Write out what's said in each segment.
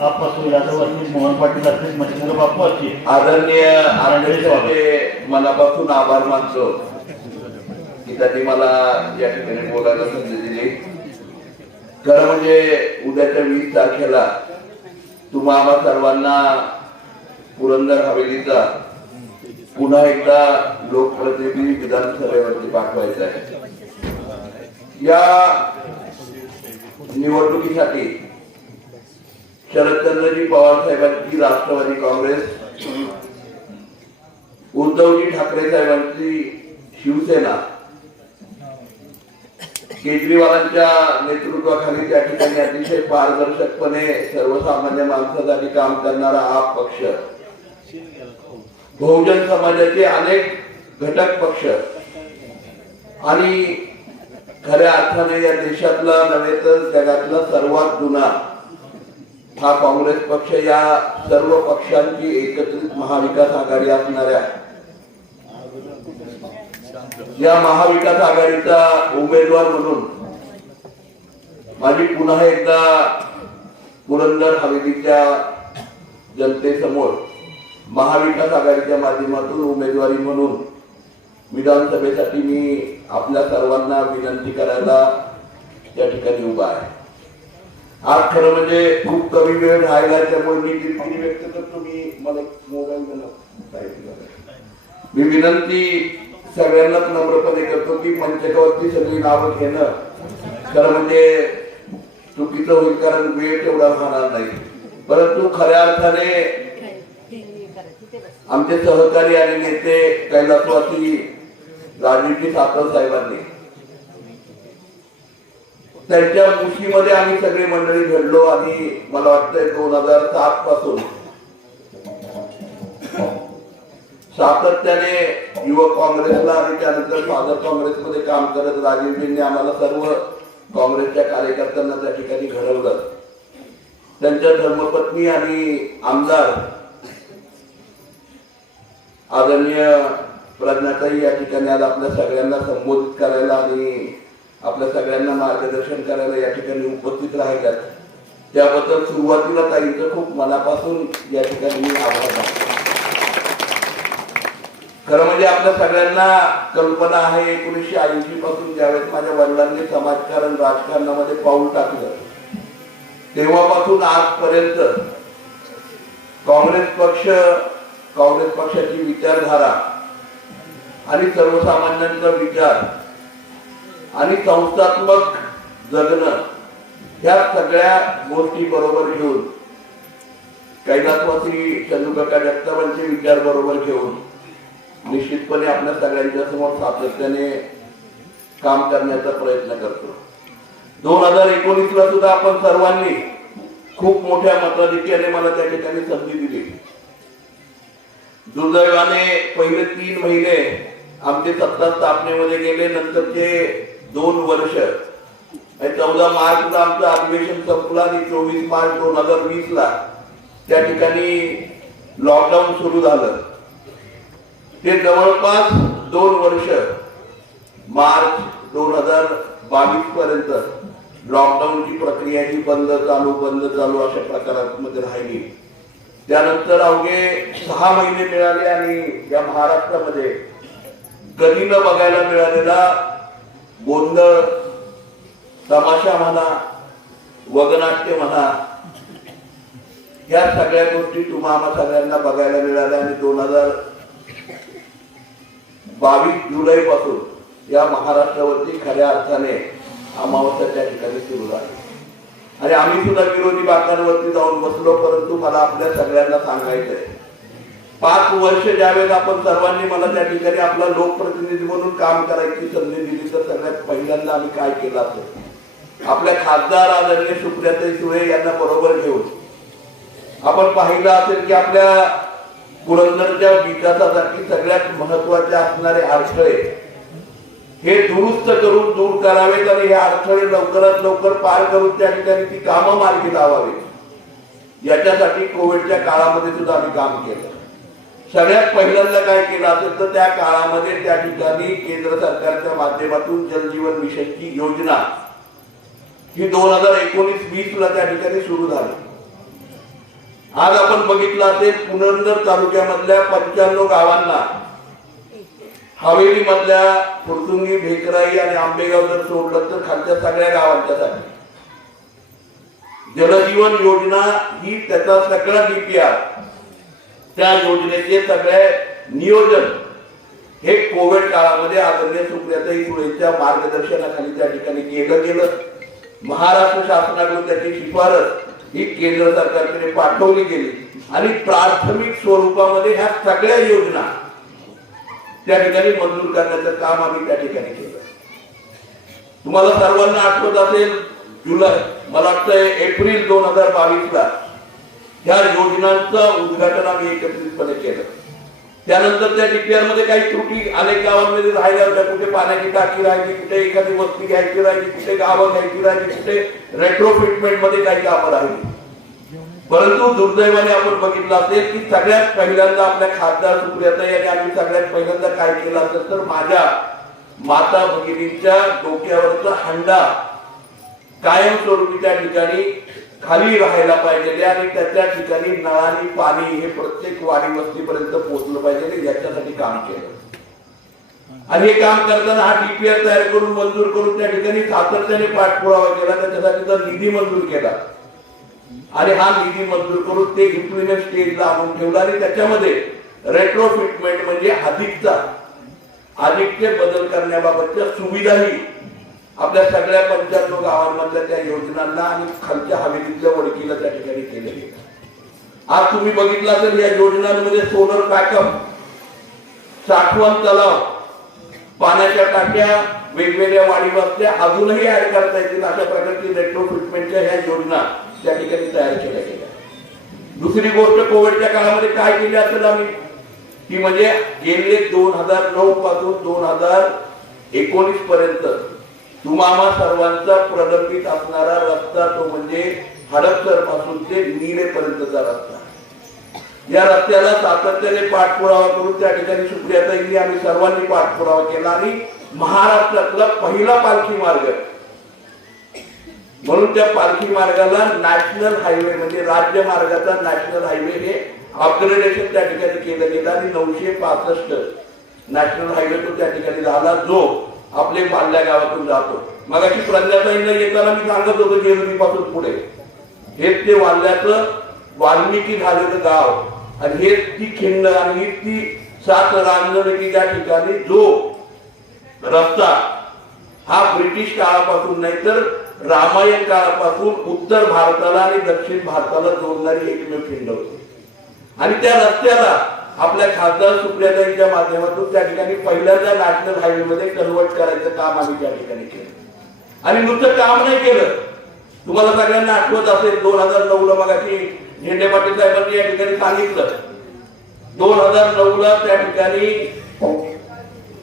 आपपासून यादव असतील मोहन पाटील असतील मच्छिंद्र बापू असतील. आदरणीय मनापासून आभार मानतो. की त्यांनी मला या ठिकाणी बोलायला संधी दिली. खरं म्हणजे उद्याच्या वीस तारखेला तुम्हा आम्हा सर्वांना पुरंदर हवेलीचा पुन्हा एकदा लोकप्रतिनिधी विधानसभेवरती पाठवायचा आहे. या निवडणुकीसाठी शरदचंद्रजी पवार साहेबांची राष्ट्रवादी काँग्रेस. उद्धवजी ठाकरे साहेबांची शिवसेना. केजरीवालांच्या नेतृत्वाखाली त्या ठिकाणी अतिशय पारदर्शकपणे सर्वसामान्य माणसासाठी काम करणारा हा पक्ष. बहुजन समाजाचे अनेक घटक पक्ष. आणि खऱ्या अर्थाने या देशातला नव्हे तर जगातला सर्वात जुना. हा काँग्रेस पक्ष या सर्व पक्षांची एकत्रित महाविकास आघाडी असणाऱ्या या महाविकास आघाडीचा उमेदवार म्हणून माझी पुन्हा एकदा पुरंदर हवेलीच्या जनतेसमोर महाविकास आघाडीच्या माध्यमातून उमेदवारी म्हणून विधानसभेसाठी मी आपल्या सर्वांना विनंती करायला या ठिकाणी उभा आहे. आज खरं म्हणजे खूप कमी वेळ राहिला त्यामुळे मी दिलगिरी व्यक्त करतो. मी मला मोबाईल मी विनंती सगळ्यांनाच नम्रपणे करतो की मंचकावरती सगळी नावं घेणं खरं म्हणजे चुकीचं होईल कारण वेळ तेवढा राहणार नाही. परंतु खऱ्या अर्थाने आमचे सहकारी आणि नेते कैलासवासी राजीवजी सातव साहेबांनी त्यांच्या मुशीमध्ये आम्ही सगळे मंडळी घडलो आणि मला वाटतंय दोन हजार सात पासून सातत्याने युवक काँग्रेसला आणि त्यानंतर फादर काँग्रेसमध्ये काम करत राजीवजींनी आम्हाला सर्व काँग्रेसच्या कार्यकर्त्यांना त्या ठिकाणी घडवलं. त्यांच्या धर्मपत्नी आणि आमदार आदरणीय प्रज्ञाताई या ठिकाणी आज आपल्या सगळ्यांना संबोधित करायला आणि आपल्या सगळ्यांना मार्गदर्शन करायला या ठिकाणी उपस्थित राहिल्यात. त्याबद्दल सुरुवातीला ताईंचं खूप मनापासून या ठिकाणी मी आभार मानतो. खरं म्हणजे आपल्या सगळ्यांना कल्पना आहे एकोणीसशे ऐंशी पासून ज्यावेळेस माझ्या वडिलांनी समाजकारण राजकारणामध्ये पाऊल टाकलं तेव्हापासून आजपर्यंत काँग्रेस पक्ष काँग्रेस पक्षाची विचारधारा आणि सर्वसामान्यांचा विचार आणि संस्थात्मक जगणं ह्या सगळ्या गोष्टी बरोबर घेऊन कैलासवासी चंदुकाका जगतापांचे विचार बरोबर घेऊन निश्चितपणे आपल्या सगळ्यांच्या समोर सातत्याने काम करण्याचा प्रयत्न करतो. दोन हजार एकोणीस ला सुद्धा आपण सर्वांनी खूप मोठ्या मताधिक्याने मला त्या ठिकाणी संधी दिली. दुर्दैवाने पहिले तीन महिने आमचे सत्ता स्थापनेमध्ये गेले नंतरचे दोन वर्ष. चौदा मार्चला आमचं अधिवेशन संपलं आणि चोवीस मार्च दोन हजार वीस ला त्या ठिकाणी लॉकडाऊन सुरू झालं. ते जवळपास दोन वर्ष मार्च दोन हजार बावीस पर्यंत लॉकडाऊनची प्रक्रिया ही बंद चालू बंद चालू अशा प्रकारामध्ये राहिली. त्यानंतर अवघे सहा महिने मिळाले आणि या महाराष्ट्रामध्ये कधी न बघायला मिळालेला गोंधळ तमाशा म्हणा वगनाट्य म्हणा या सगळ्या गोष्टी तुम्हाला सगळ्यांना बघायला मिळाल्या आणि दोन हजार बावीस जुलै पासून या महाराष्ट्रावरती खऱ्या अर्थाने अमावस्या त्या ठिकाणी सुरू झाली. आणि आम्ही सुद्धा विरोधी बाकांवरती जाऊन बसलो परंतु मला आपल्या सगळ्यांना सांगायचंय पाच वर्ष ज्यावेळेस आपण सर्वांनी मला त्या ठिकाणी आपला लोकप्रतिनिधी म्हणून काम करायची संधी दिली तर सगळ्यात पहिल्यांदा आम्ही काय केलं असेल? आपल्या खासदार आदरणीय सुप्रियाताई सुळे यांना बरोबर घेऊन. आपण पाहिलं असेल की आपल्या पुरंदरच्या विकासासाठी सगळ्यात महत्त्वाचे असणारे अडथळे हे दुरुस्त करून दूर करावेत आणि हे अडथळे लवकरात लवकर पार करून त्या ठिकाणी ती कामं मार्गी लावावीत. याच्यासाठी कोविडच्या काळामध्ये सुद्धा आम्ही काम केलं. सगळ्यात पहिल्यांदा काय केलं असेल तर त्या काळामध्ये त्या ठिकाणी केंद्र सरकारच्या माध्यमातून जलजीवन मिशनची योजना ही दोन हजार एकोणीस वीस ला त्या ठिकाणी सुरू झाली. आज आपण बघितलं असेल पुरंदर तालुक्यामधल्या पंच्याण्णव गावांना हवेली मधल्या फुरतुंगी भेकराई आणि आंबेगाव जर सोडलं तर खालच्या सगळ्या गावांच्यासाठी. जलजीवन योजना ही त्याचा सगळा डीपीआर त्या योजनेचे सगळे नियोजन हे कोविड काळामध्ये आदरणीय सुप्रियाताई सुळेंच्या मार्गदर्शनाखाली त्या ठिकाणी केलं गेलं. महाराष्ट्र शासनाकडून त्याची शिफारस ही केंद्र सरकारकडे पाठवली गेली. आणि प्राथमिक स्वरूपामध्ये ह्या सगळ्या योजना त्या ठिकाणी मंजूर करण्याचं काम आम्ही त्या ठिकाणी केलं. तुम्हाला सर्वांना आठवत असेल जुलै मला वाटतंय एप्रिल दोन हजार बावीस ला ह्या योजनांचं उद्घाटन आम्ही एकत्रितपणे केलं. त्यानंतर त्या डीपीआरमध्ये काही त्रुटी अनेक गावांमध्ये राहिल्या होत्या. कुठे पाण्याची टाकी राहिली कुठे एखादी वस्ती घ्यायची राहिली कुठे गावं घ्यायची राहिली कुठे रेट्रो फिटमेंटमध्ये काही कामं राहिली. परंतु दुर्दैवाने आपण बघितलं असेल की सगळ्यात पहिल्यांदा आपल्या खासदार सुप्रियाताई यांनी आम्ही सगळ्यात पहिल्यांदा काय केलं असेल तर माझ्या माता भगिनींच्या डोक्यावरचा हंडा कायमस्वरूपी त्या ठिकाणी खाली राहायला पाहिजे. आणि त्याच्या ठिकाणी नळाने पाणी हे प्रत्येक वाडी वस्तीपर्यंत पोहोचलं पाहिजे याच्यासाठी काम केलं. आणि हे काम करताना हा डीपीआर तयार करून मंजूर करून त्या ठिकाणी सातत्याने पाठपुरावा केला. त्याच्यासाठी तर निधी मंजूर केला. आणि हा निधी मंजूर करून ते इम्प्लिमेंट स्टेजला आणून ठेवला आणि त्याच्यामध्ये रेट्रो फिटमेंट म्हणजे अधिकचा अधिकचे बदल करण्याबाबतच्या सुविधाही आपल्या सगळ्या पंच्याण्णव गावांमधल्या त्या योजनांना आणि खालच्या हवेलीतल्या वडकीला त्या ठिकाणी केले गेले. आज तुम्ही बघितला असेल या योजनांमध्ये सोलर बॅकअप साठवण तलाव पाण्याच्या टाक्या वेगवेगळ्या वाडी अजूनही ऍड करता येतील अशा प्रकारची रेट्रो ट्रीटमेंटच्या ह्या योजना त्या ठिकाणी तयार केल्या गेल्या. दुसरी गोष्ट कोविडच्या काळामध्ये काय केली असेल आम्ही? ती म्हणजे गेले दोन हजार नऊ पासून दोन हजार एकोणीस पर्यंत तुम्हाला सर्वांचा प्रलंबित असणारा रस्ता तो म्हणजे हडपसरपासून ते निलेपर्यंतचा रस्ता. या रस्त्याला सातत्याने पाठपुरावा करून त्या ठिकाणी सुप्रियाताईंनी आम्ही सर्वांनी पाठपुरावा केला आणि महाराष्ट्रातला पहिला पालखी मार्ग. म्हणून त्या पालखी मार्गाला नॅशनल हायवे म्हणजे राज्य मार्गाचा नॅशनल हायवे हे अपग्रेडेशन त्या ठिकाणी केलं गेलं आणि नऊशे पासष्ट नॅशनल हायवे तो त्या ठिकाणी झाला. जो आपले पाल्या गावातून जातो. मग अशी प्रज्ञाताईंना येताना मी सांगत होतो जेजुरी पासून पुढे. हेच ते वाल्ल्याचं वाल्मिकी झालेलं गाव. आणि हेच ती खिंड आणि ती सात रांजणकी त्या ठिकाणी जो रस्ता हा ब्रिटिश काळापासून नाही तर रामायण काळापासून उत्तर भारताला आणि दक्षिण भारताला जोडणारी एकमेव खिंड होती. आणि त्या रस्त्याला आपल्या खासदार सुप्रियाताईंच्या माध्यमातून त्या ठिकाणी पहिल्यांदा नॅशनल हायवे मध्ये कन्वर्ट करायचं काम आम्ही त्या ठिकाणी केलं. आणि नुसतं काम नाही केलं. तुम्हाला सगळ्यांना आठवत असेल दोन हजार नऊ ला मगाशी झेंडे पाटील साहेबांनी या ठिकाणी सांगितलं. दोन हजार नऊ ला त्या ठिकाणी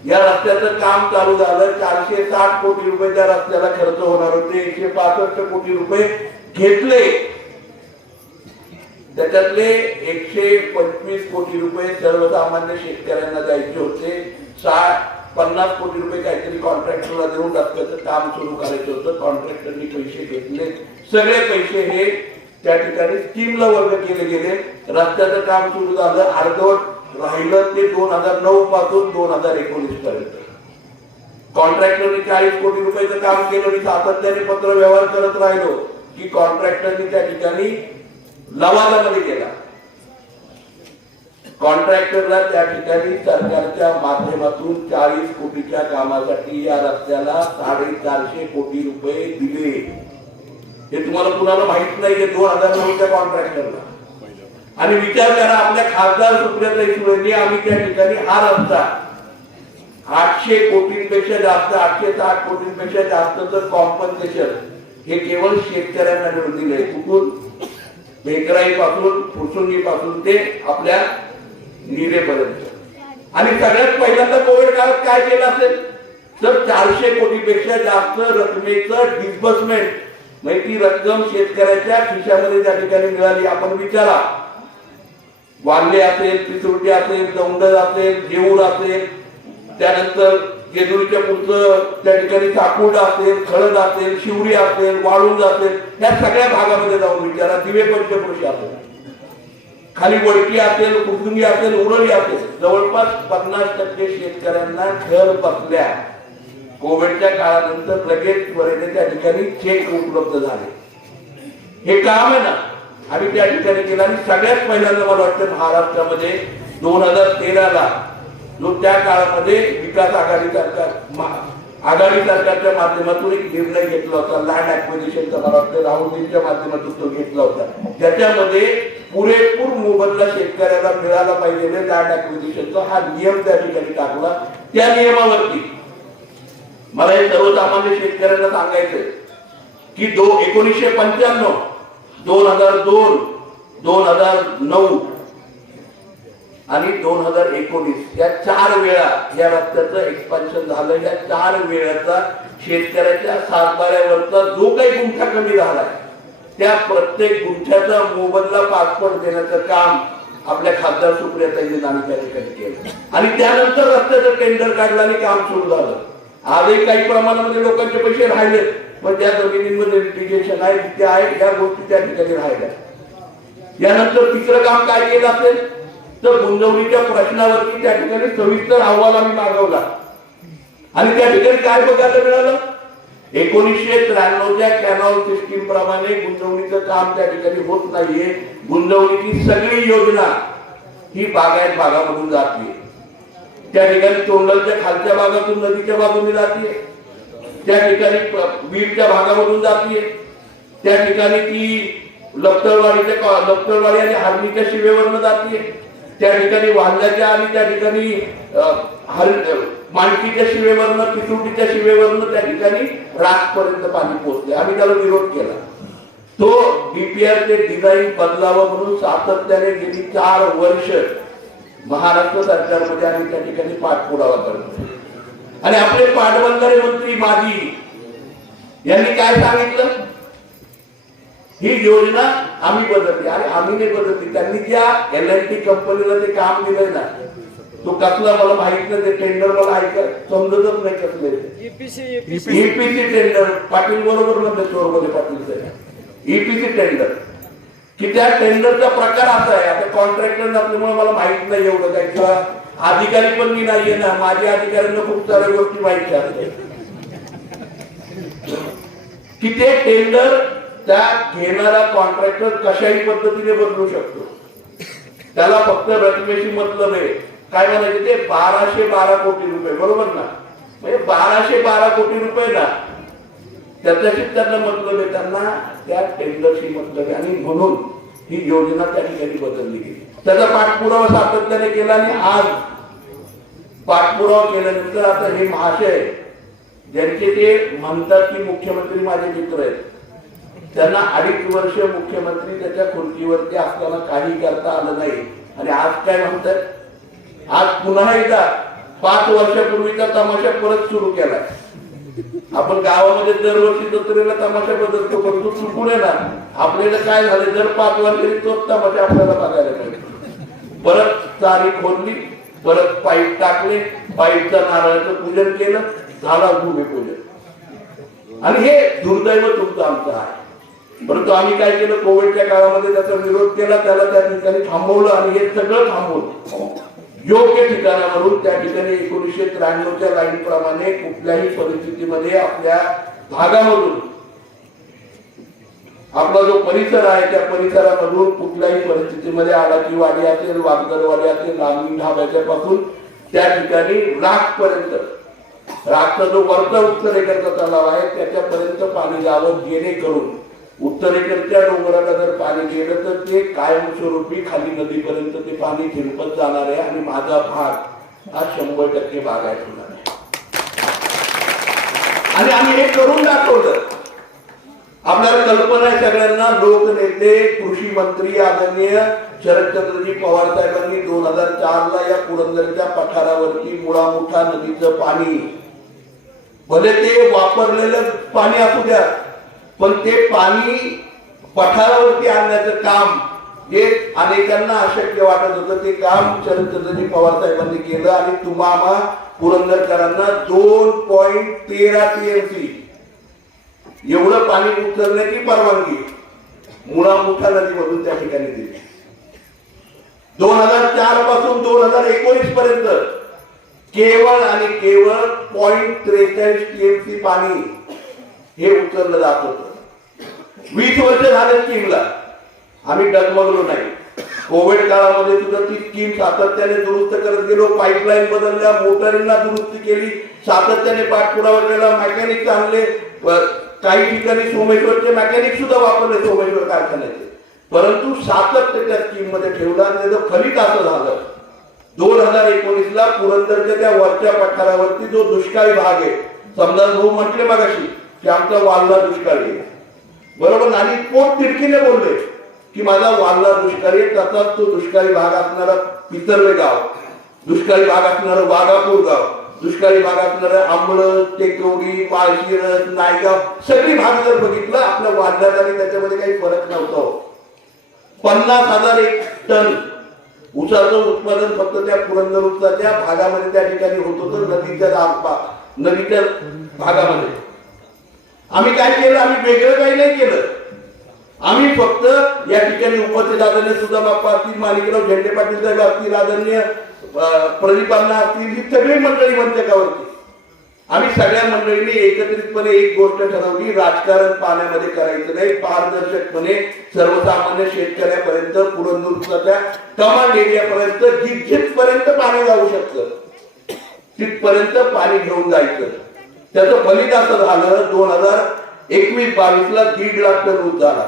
या रस्त्याचं काम चालू झालं. चारशे साठ कोटी रुपये त्या रस्त्याला खर्च होणार होते. एकशे पासष्ट कोटी रुपये घेतले. त्याच्यातले एकशे पंचवीस कोटी रुपये सर्वसामान्य शेतकऱ्यांना द्यायचे होते. साठ पन्नास कोटी रुपये काहीतरी कॉन्ट्रॅक्टरला देऊन रस्त्याचं काम सुरू करायचं होतं. कॉन्ट्रॅक्टरनी पैसे घेतले. सगळे पैसे हे त्या ठिकाणी स्कीमला वर्ग केले गेले. रस्त्याचं काम सुरू झालं. अर्धवट राहिलं ते दोन हजार नऊ पासून दोन हजार एकोणीस पर्यंत. कॉन्ट्रॅक्टरने चाळीस कोटी रुपयाचं काम केलं. मी सातत्याने पत्र व्यवहार करत राहिलो की कॉन्ट्रॅक्टरनी त्या ठिकाणी लवादामध्ये गेला. कॉन्ट्रॅक्टरला त्या ठिकाणी सरकारच्या माध्यमातून चाळीस कोटीच्या कामासाठी या रस्त्याला साडेचारशे कोटी रुपये दिले. हे तुम्हाला कुणाला माहीत नाहीये दोन हजार नऊच्या कॉन्ट्रॅक्टरला. आणि विचार करा आपल्या खासदार सुप्रियाताई सुरेंनी आम्ही त्या ठिकाणी हा रस्ता आठशे कोटींपेक्षा जास्त आठशे साठ कोटींपेक्षा तर कॉम्पन्सेशन हे केवळ शेतकऱ्यांना मिळून दिले कुठून? बेकराई पासून पासून ते आपल्या निरेपर्यंत आणि सगळ्यात पहिल्यांदा कोविड काळात काय केलं असेल? तर चारशे कोटीपेक्षा जास्त रकमेचं डिस्बर्समेंट म्हणजे ती रक्कम शेतकऱ्याच्या खिशामध्ये त्या ठिकाणी मिळाली. आपण विचारा. वांगे असेल पिसुर्टी असेल दौंड असेल जेऊर असेल त्यानंतर जेजुरीच्या पुढचं त्या ठिकाणी चाकुंड असेल खळद असेल शिवरी असेल वाळूंज असेल या सगळ्या भागामध्ये जाऊन विचारा. दिवे पंचपुरुषी असेल. खाली वडकी असेल कुटुंबी असेल उरळी असेल. जवळपास पन्नास टक्के शेतकऱ्यांना घर बसल्या. कोविडच्या काळानंतर लगेच त्वरेने त्या ठिकाणी चेक उपलब्ध झाले. हे काम आहे ना आम्ही त्या ठिकाणी केलं आणि सगळ्यात पहिल्यांदा मला वाटतं महाराष्ट्रामध्ये दोन हजार तेराला जो त्या काळामध्ये विकास आघाडी सरकार आघाडी सरकारच्या माध्यमातून एक निर्णय घेतला होता. लँड ऍक्विजिशनचा मला वाटतं? राहुलजींच्या माध्यमातून तो घेतला होता. त्याच्यामध्ये पुरेपूर मोबदला शेतकऱ्याला मिळाला पाहिजे लँड ऍक्विजिशनचा हा नियम त्या ठिकाणी टाकला. त्या नियमावरती मला हे सर्वसामान्य शेतकऱ्यांना सांगायचंय की दो एकोणीसशे पंच्याण्णव दोन हजार दोन दोन हजार नऊ आणि दोन हजार एकोणीस या चार वेळा या रस्त्याचं एक्सपान्शन झालं. या चार वेळाचा शेतकऱ्याच्या सातबाऱ्यावरचा जो काही गुंठा कमी झालाय त्या प्रत्येक गुंठ्याचा मोबदला पासपोर्ट देण्याचं काम आपल्या खासदार सुप्रियाताईंनी नाणी त्या ठिकाणी केलं? आणि त्यानंतर रस्त्याचं टेंडर काढलं आणि काम सुरू झालं. आजही काही प्रमाणामध्ये लोकांचे पैसे राहिले पण त्या जमिनींमध्ये लिटिगेशन आहे तिथे आहे या गोष्टी त्या ठिकाणी राहिल्या. यानंतर तिसरं काम काय केलं असेल? तर गुंजवणीच्या प्रश्नावरती त्या ठिकाणी सविस्तर अहवाल आम्ही मागवला. आणि त्या ठिकाणी काय बघायला मिळालं? एकोणीसशे त्र्याण्णवच्या कॅनॉल सिस्टीम प्रमाणे गुंजवणीचं काम त्या ठिकाणी होत नाहीये. गुंतवणुकीची सगळी योजना ही बागायत भागामधून जाते त्या ठिकाणी तोंडलच्या खालच्या भागातून नदीच्या बाजूने जाते त्या ठिकाणी बीडच्या भागामधून जाते त्या ठिकाणी ती लपतळवाडीच्या लपतळवाडी आणि हार्नीच्या शिवेवरनं जाते त्या ठिकाणी वांद्याच्या आणि त्या ठिकाणी अं, माणकीच्या शिवेवरनं पिसुटीच्या शिवेवरनं त्या ठिकाणी राजपर्यंत पाणी पोहोचले आम्ही त्याला विरोध केला. तो डीपीआर चे डिझाईन बदलावं म्हणून सातत्याने गेली चार वर्ष महाराष्ट्र सरकारमध्ये आम्ही त्या ठिकाणी पाठपुरावा करतो आणि आपले पाटबंधारे मंत्री माजी यांनी काय सांगितलं? ही योजना आम्ही बदलली. आणि आम्ही नाही बदलली त्यांनी ज्या एल एन टी कंपनीला ते काम दिलंय ना. तो कसला मला माहीत नाही ते टेंडर मला ऐका समजतच नाही कसले. ईपीसी टेंडर पाटील बरोबर म्हणते चोरमध्ये पाटील ईपीसी टेंडर की त्या टेंडरचा प्रकार असा आहे आता कॉन्ट्रॅक्टर नसल्यामुळे मला माहीत नाही एवढं काय किंवा अधिकारी पण मी नाहीये ना माझ्या अधिकाऱ्यांना खूप साऱ्या गोष्टी माहिती असते की ते टेंडर त्या घेणारा कॉन्ट्रॅक्टर कशाही पद्धतीने बदलू शकतो. त्याला फक्त रकमेशी मतलब आहे काय म्हणायचे ते? बाराशे बारा कोटी रुपये. बरोबर ना? म्हणजे बाराशे बारा कोटी रुपये ना? त्याच्याशीच त्यांना मतलब आहे त्यांना त्या टेंडरशी मतलब आहे आणि म्हणून ही योजना त्या ठिकाणी बदलली गेली. त्याचा पाठपुरावा सातत्याने केला आणि आज पाठपुरावा केल्यानंतर आता हे महाशय ज्यांचे ते म्हणतात की मुख्यमंत्री माझे मित्र आहेत त्यांना अडीच वर्ष मुख्यमंत्री त्याच्या खुर्चीवरती असताना काही करता आलं नाही. आणि आज काय म्हणतात? आज पुन्हा एकदा पाच वर्षापूर्वीचा तमाशा परत सुरू केला आपण गावामध्ये दरवर्षी जत्रेला तमाशा बदलतो पण तो चुकून येणार. आपल्याला काय झालं दर पाच वर्षांनी तोच तमाशा आपल्याला बघायला पाहिजे परत चारी खोदली परत पाईप टाकले पाईपचं नारळाचं पूजन केलं झाला भूमिपूजन. आणि हे दुर्दैव तुमचं आमचं आहे. परंतु आम्ही काय केलं? कोविडच्या काळामध्ये त्याचा विरोध केला त्याला त्या ठिकाणी थांबवलं आणि हे सगळं थांबवलं. योग्य ठिकाणावरून त्या ठिकाणी एकोणीसशे त्र्याण्णवच्या लाईन प्रमाणे कुठल्याही परिस्थितीमध्ये आपल्या भागामधून आपला जो परिसर आहे त्या परिसरामधून कुठल्याही परिस्थितीमध्ये आडाची वाडी असेल वागदरवाडी असेल लांबी ढाब्याच्या पासून त्या ठिकाणी राख पर्यंत राखचा जो वरचा उत्तरेकडचा तलाव आहे त्याच्यापर्यंत पाणी जावं जेणेकरून उत्तरेकडच्या डोंगराला जर पाणी गेलं तर ते कायमस्वरूपी खाली नदीपर्यंत ते पाणी झिरपत जाणार आहे आणि माझा भाग हा शंभर टक्के बागायत होणार आहे. आणि आम्ही हे करून दाखवलं. आपल्याला कल्पना आहे सगळ्यांना लोकनेते कृषी मंत्री आदरणीय शरदचंद्रजी पवार साहेबांनी दोन हजार चार ला या पुरंदरच्या पठारावरती मुळामुठा नदीचं पाणी भले ते वापरलेलं पाणी असू द्या पण ते पाणी पठारावरती आणण्याचं काम हे अनेकांना अशक्य वाटत होतं. ते काम शरदचंद्रजी पवार साहेबांनी केलं आणि तुम्हाला पुरंदरकरांना दोन पॉईंट तेरा टीएमसी एवढं पाणी उचलण्याची परवानगी मुळा मुठा नदीमधून त्या ठिकाणी दिली. दोन हजार चारपासून दोन हजार एकोणीस पर्यंत केवळ आणि केवळ पॉइंट त्रेचाळीस टीएमसी पाणी हे उचललं जात होतं. वीस वर्ष झाले स्कीमला. आम्ही डगमगलो नाही. कोविड काळामध्ये सुद्धा ती स्कीम सातत्याने दुरुस्त करत गेलो. पाईपलाईन बदलल्या मोटरींना दुरुस्ती केली. सातत्याने पाठपुरावा केला. मेकॅनिक आणले. काही ठिकाणी सोमेश्वरचे मेकॅनिक सुद्धा वापरले सोमेश्वर कारखान्याचे. परंतु सातत्य त्या स्कीममध्ये ठेवला आणि त्याचं फलित असं झालं. दोन हजार एकोणीस ला पुरंदरच्या त्या वरच्या पठारावरती जो दुष्काळी भाग आहे समजा भाऊ म्हटले मागाशी की आमचा वाल्ला दुष्काळी आहे. बरोबर आणि पोट तिडकीने बोलले की माझा वाल्ला दुष्काळी आहे तसाच तो दुष्काळी भाग असणारा पितर्वे गाव दुष्काळी भाग असणारं वाघापूर गाव दुष्काळी भाग असणारं आंबळ टेकवडी माळशिरस नायगाव सगळी भाग जर बघितलं आपल्या वाढल्यात आणि त्याच्यामध्ये काही फरक नव्हता. पन्नास हजार एक टन उसाचं उत्पादन फक्त त्या पुरंदर त्या भागामध्ये त्या ठिकाणी होत होतं नदीच्या नदीच्या भागामध्ये. आम्ही काय केलं? आम्ही वेगळं काही नाही केलं. आम्ही फक्त या ठिकाणी उपस्थित आदरणीय सुद्धा बाप्पा असतील माणिकराव झेंडे पाटील साहेब असतील आदरणीय अं, प्रदीप अण्णा असतील ही सगळी मंडळी मंचकावरती. आम्ही सगळ्या मंडळींनी एकत्रितपणे एक गोष्ट ठरवली राजकारण पाण्यामध्ये करायचं नाही. पारदर्शकपणे सर्वसामान्य शेतकऱ्यापर्यंत पुरंदरच्या कमांड एरियापर्यंत जिथपर्यंत पाणी जाऊ शकतं तिथपर्यंत पाणी घेऊन जायचं. त्याचं फलित असं झालं दोन हजार एकवीस बावीस ला दीड लाख टन ऊस झाला.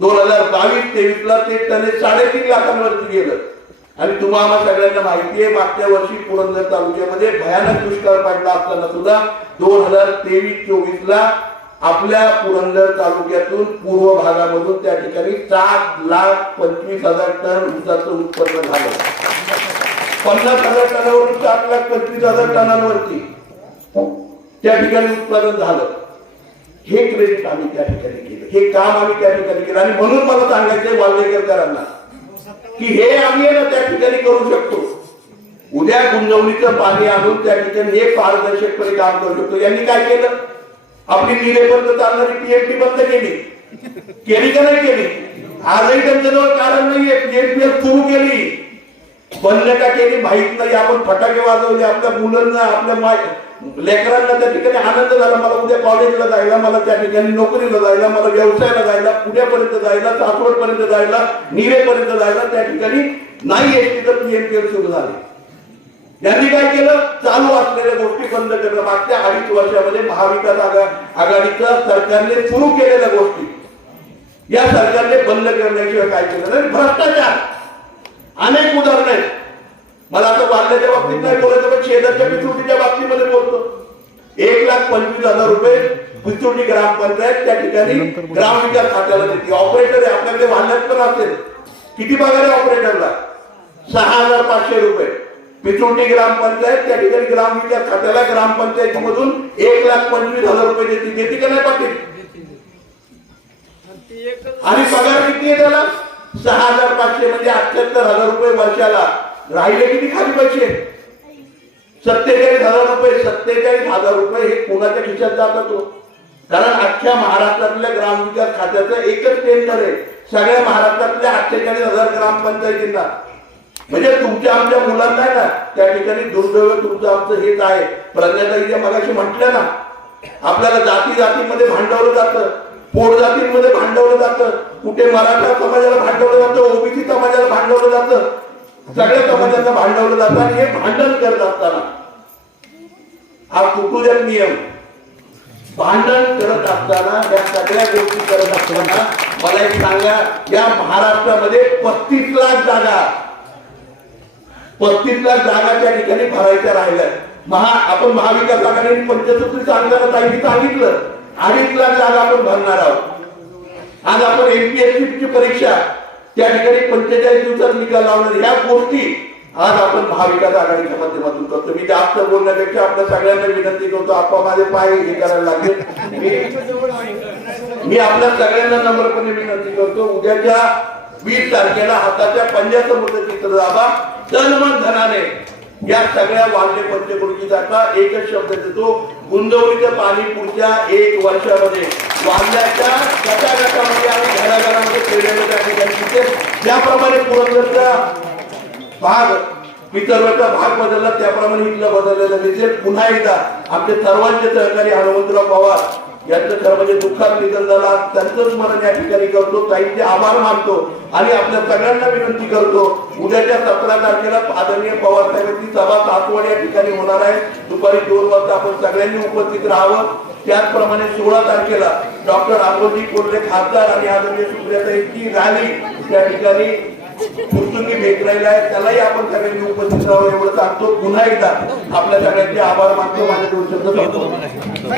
दोन हजार बावीस तेवीस ला ते टने साडेतीन लाखांवरती गेलं. आणि तुम्हाला सगळ्यांना माहिती आहे मागच्या वर्षी पुरंदर तालुक्यामध्ये भयानक दुष्काळ पडला असताना सुद्धा दोन हजार तेवीस चोवीस ला आपल्या पुरंदर तालुक्यातून पूर्व भागामधून त्या ठिकाणी सात लाख पंचवीस हजार टन ऊसाचं उत्पन्न झालं. पन्नास हजार टनावरून सात लाख पंचवीस हजार टनांवरती. त्या ठिकाणी उत्पादन झालं. हे क्रेडिट आम्ही त्या ठिकाणी केलं. हे काम आम्ही त्या ठिकाणी केलं. आणि म्हणून मला सांगायचंय वाल्हेकरकरांना की हे आम्ही ना त्या ठिकाणी करू शकतो. उद्या गुंजवणीचं पाणी आणून त्या ठिकाणी हे पारदर्शकपणे काम करू शकतो. यांनी काय केलं? आपली निरेपर्यंत चालणारी पीएफटी बंद केली. केली का नाही केली? आजही त्यांच्याजवळ कारण नाहीये. पीएफपीएल सुरू केली. बंद का केली? माहीत नाही. आपण फटाके वाजवले. आपल्या मुलांना आपल्या माय लेकरांना त्या ठिकाणी आनंद झाला. मला उद्या कॉलेजला जायला मला त्या ठिकाणी नोकरीला जायला मला व्यवसायाला जायला पुण्यापर्यंत जायला सासवड पर्यंत जायला निरेपर्यंत जायला त्या ठिकाणी नाही एसटी तर पीएमपीएल सुरू झाले. त्यांनी काय केलं? चालू असलेल्या गोष्टी बंद करणं. मागच्या अडीच वर्षामध्ये महाविकास आघाडीचं सरकारने सुरू केलेल्या गोष्टी. या सरकारने बंद करण्याशिवाय काय केलं नाही. भ्रष्टाचार. अनेक उदाहरण आहेत. मला आता वाढल्याच्या बाबतीत नाही बोलायचं पण शेजारच्या पितृटीच्या बाबतीमध्ये बोलतो. एक लाख पंचवीस हजार रुपये पितृटी ग्रामपंचायत त्या ठिकाणी ग्राम विकास खात्याला देते. ऑपरेटर आहे आपल्याकडे वाढल्यात पण असेल. किती पगार आहे ऑपरेटरला सहा हजार पाचशे रुपये. पितृटी ग्रामपंचायत त्या ठिकाणी ग्राम विकास खात्याला ग्रामपंचायतीमधून एक लाख पंचवीस हजार रुपये देते. देते का नाही पाटील? आणि पगार किती आहे त्याला? सहा हजार पाचशे म्हणजे अठ्याहत्तर हजार रुपये वर्षाला. राहिले किती खाली पैसे? सत्तेचाळीस हजार रुपये सत्तेचाळीस हजार रुपये हे कोणाच्या खिशात जात होतो कारण अख्ख्या महाराष्ट्रातल्या ग्रामविकास खात्याचं एकच टेंडर आहे. सगळ्या महाराष्ट्रातल्या अठ्ठेचाळीस हजार ग्रामपंचायतींना. म्हणजे तुमच्या आमच्या मुलांना ना त्या ठिकाणी दुर्दैव तुमचं आमचं हेच आहे. प्रज्ञाताईच्या मगाशी म्हटलं ना आपल्याला जाती जातीमध्ये भांडवलं जातं. पोट जातींमध्ये भांडवलं जातं. कुठे मराठा समाजाला भांडवलं जातं ओबीसी समाजाला भांडवलं जातं. सगळ्या समाजाचं भांडवलं जातं आणि हे भांडण करत असताना हा कुटुंब नियम भांडण करत असताना या सगळ्या गोष्टी करत असताना मला एक सांगा या महाराष्ट्रामध्ये पस्तीस लाख जागा पस्तीस लाख जागा त्या ठिकाणी भरायच्या राहिल्या महा आपण महाविकास आघाडीने पंचसूत्री आमदारात ताईंनी सांगितलं. अडीच लाख जागा आपण भरणार आहोत. आज आपण एमपीएससीची परीक्षा त्या ठिकाणी पंचेचाळीस दिवसात निकाल लावणार. ह्या गोष्टी आज आपण महाविकास आघाडीच्या माध्यमातून करतो. मी जास्त बोलण्यापेक्षा आपल्या सगळ्यांना विनंती करतो आपण माझे पाय हे करायला लागले. मी आपल्या सगळ्यांना नम्रपणे विनंती करतो उद्याच्या वीस तारखेला हाताच्या पंजाचं चित्र दाबा. धनमन धनाने या सगळ्या वाद्य पंचकृती जाता एकच शब्द देतो गुंतवणुकीचं पाणी पुढच्या एक वर्षामध्ये वाल्ल्याच्या गटागटामध्ये आणि घराघरामध्ये खेळलेलं त्या ठिकाणी दिसेल. ज्याप्रमाणे पुरंदरच्या भाग पितरवरचा भाग बदलला त्याप्रमाणे इथलं बदललेलं दिसेल पुन्हा एकदा आमचे सर्वांचे सहकारी हनुमंतराव पवार यांचं खरं म्हणजे दुःखात निधन झाला. त्यांचं स्मरण या ठिकाणी करतो. काहींचे आभार मानतो आणि आपल्या सगळ्यांना विनंती करतो. उद्याच्या सतरा तारखेला आदरणीय पवार साहेबांची सभा सातवड या ठिकाणी होणार आहे. दुपारी दोन वाजता आपण सगळ्यांनी उपस्थित राहावं. त्याचप्रमाणे सोळा तारखेला डॉक्टर आंबोजी कोल्हे खासदार आणि आदरणीय सुप्रियाताईंची रॅली त्या ठिकाणी पुस्तुंगी भेट राहिला आहे. त्यालाही आपण सगळ्यांनी उपस्थित राहावं एवढं सांगतो. पुन्हा एकदा आपल्या सगळ्यांचे आभार मानतो. माझ्या दोन शब्द